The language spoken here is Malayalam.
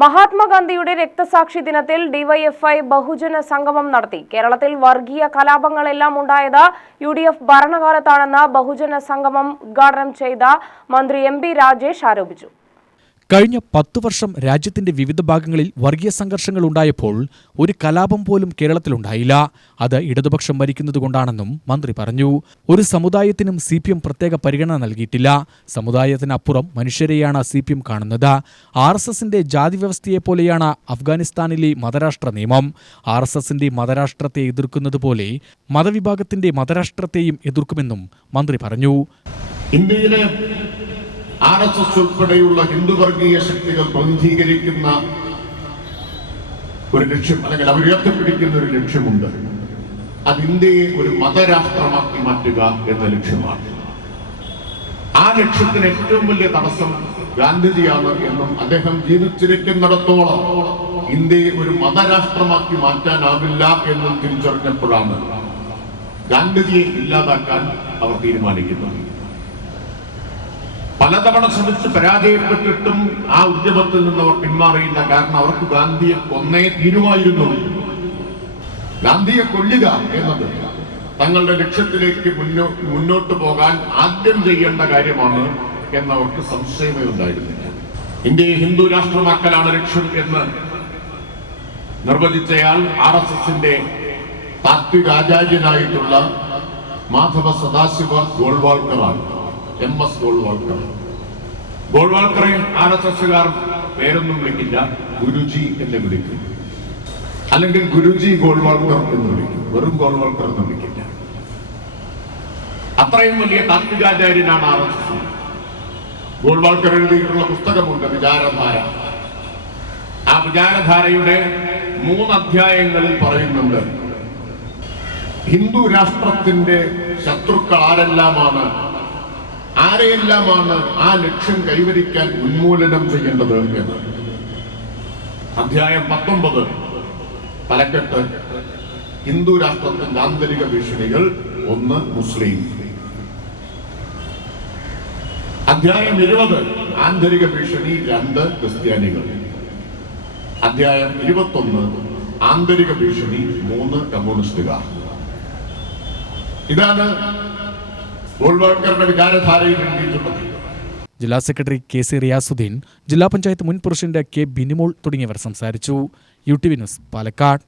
മഹാത്മാഗാന്ധിയുടെ രക്തസാക്ഷി ദിനത്തിൽ ഡിവൈഎഫ്ഐ ബഹുജന സംഗമം നടത്തി. കേരളത്തിൽ വർഗീയ കലാപങ്ങളെല്ലാം ഉണ്ടായത് യുഡിഎഫ് ഭരണകാലത്താണെന്ന് ബഹുജന സംഗമം ഉദ്ഘാടനം ചെയ്ത മന്ത്രി എം.പി. രാജേഷ് ആരോപിച്ചു. കഴിഞ്ഞ 10 വർഷം രാജ്യത്തിന്റെ വിവിധ ഭാഗങ്ങളിൽ വർഗീയ സംഘർഷങ്ങൾ ഉണ്ടായപ്പോൾ ഒരു കലാപം പോലും കേരളത്തിലുണ്ടായില്ല. അത് ഇടതുപക്ഷം ഭരിക്കുന്നതുകൊണ്ടാണെന്നും മന്ത്രി പറഞ്ഞു. ഒരു സമുദായത്തിനും CPM പ്രത്യേക പരിഗണന നൽകിയിട്ടില്ല. സമുദായത്തിനപ്പുറം മനുഷ്യരെയാണ് CPM കാണുന്നത്. RSSന്റെ ജാതി വ്യവസ്ഥയെപ്പോലെയാണ് അഫ്ഗാനിസ്ഥാനിലെ മതരാഷ്ട്ര നിയമം. RSSന്റെ മതരാഷ്ട്രത്തെ എതിർക്കുന്നതുപോലെ മതവിഭാഗത്തിന്റെ മതരാഷ്ട്രത്തെയും എതിർക്കുമെന്നും മന്ത്രി പറഞ്ഞു. ഇന്ത്യയിലെ RSS ഉൾപ്പെടെയുള്ള ഹിന്ദു വർഗീയ ശക്തികൾ പ്രതിനിധീകരിക്കുന്ന ഒരു ലക്ഷ്യം, അല്ലെങ്കിൽ അവർ ഉയർത്തിപ്പിടിക്കുന്ന ഒരു ലക്ഷ്യമുണ്ട്. അത് ഇന്ത്യയെ ഒരു മതരാഷ്ട്രമാക്കി മാറ്റുക എന്ന ലക്ഷ്യമാണ്. ആ ലക്ഷ്യത്തിന് ഏറ്റവും വലിയ തടസ്സം ഗാന്ധിജിയാണ് എന്നും അദ്ദേഹം ജീവിച്ചിരിക്കുന്നിടത്തോളം ഇന്ത്യയെ ഒരു മതരാഷ്ട്രമാക്കി മാറ്റാനാവില്ല എന്നും തിരിച്ചറിഞ്ഞപ്പോഴാണ് ഗാന്ധിജിയെ ഇല്ലാതാക്കാൻ അവർ തീരുമാനിക്കുന്നത്. പലതവണ ശ്രമിച്ച് പരാജയപ്പെട്ടിട്ടും ആ ഉദ്യമത്തിൽ നിന്ന് അവർ പിന്മാറിയില്ല. കാരണം അവർക്ക് ഗാന്ധിയെ കൊന്നേ തീരുമായിരുന്നു. ഗാന്ധിയെ കൊല്ലുക എന്നത് തങ്ങളുടെ ലക്ഷ്യത്തിലേക്ക് മുന്നോട്ട് പോകാൻ ആദ്യം ചെയ്യേണ്ട കാര്യമാണ് എന്നവർക്ക് സംശയമേ ഉണ്ടായിരുന്നില്ല. ഇന്ത്യയെ ഹിന്ദു രാഷ്ട്രമാക്കലാണ് ലക്ഷ്യം എന്ന് നിർവചിച്ചയാൾ RSSന്റെ താത്വിക ആചാര്യനായിട്ടുള്ള മാധവ സദാശിവ ഗോൾവാൾക്കറാണ്. MS ഗോൾവാൾക്കർ. ഗോൾവാൾക്കറെ RSSകാർ പേരൊന്നും വിളിക്കില്ല, ഗുരുജി എന്ന് വിളിക്കും, അല്ലെങ്കിൽ ഗുരുജി ഗോൾവാൾക്കർ എന്ന് വിളിക്കും. വെറും ഗോൾവാൾക്കർ എന്ന് വിളിക്കില്ല. അത്രയും വലിയ താത്വികാചാര്യനാണ് RSS. ഗോൾവാൾക്കർ എഴുതിയിട്ടുള്ള പുസ്തകമുണ്ട്, വിചാരധാര. ആ വിചാരധാരയുടെ 3 അധ്യായങ്ങളിൽ പറയുന്നുണ്ട് ഹിന്ദു രാഷ്ട്രത്തിന്റെ ശത്രുക്കൾ ആരെയെല്ലാമാണ് ആ ലക്ഷ്യം കൈവരിക്കാൻ ഉന്മൂലനം ചെയ്യേണ്ടത് എന്ന്. അധ്യായം 19 തലക്കെട്ട് ഹിന്ദു രാഷ്ട്രത്തിന്റെ ആന്തരിക ഭീഷണികൾ 1 മുസ്ലിം. അധ്യായം 20 ആന്തരിക ഭീഷണി 2 ക്രിസ്ത്യാനികൾ. അധ്യായം 21 ആന്തരിക ഭീഷണി 3 കമ്മ്യൂണിസ്റ്റുകാർ. ഇതാണ് ഗോൾവാൾക്കറുടെ വിചാരധാരയിൽ എഴുതിയിട്ടുള്ളത്. ജില്ലാ സെക്രട്ടറി KC റിയാസുദ്ദീൻ, ജില്ലാ പഞ്ചായത്ത് മുൻ പ്രസിഡന്റ് K ബിനിമോൾ തുടങ്ങിയവർ സംസാരിച്ചു. UTV news, Palakkad.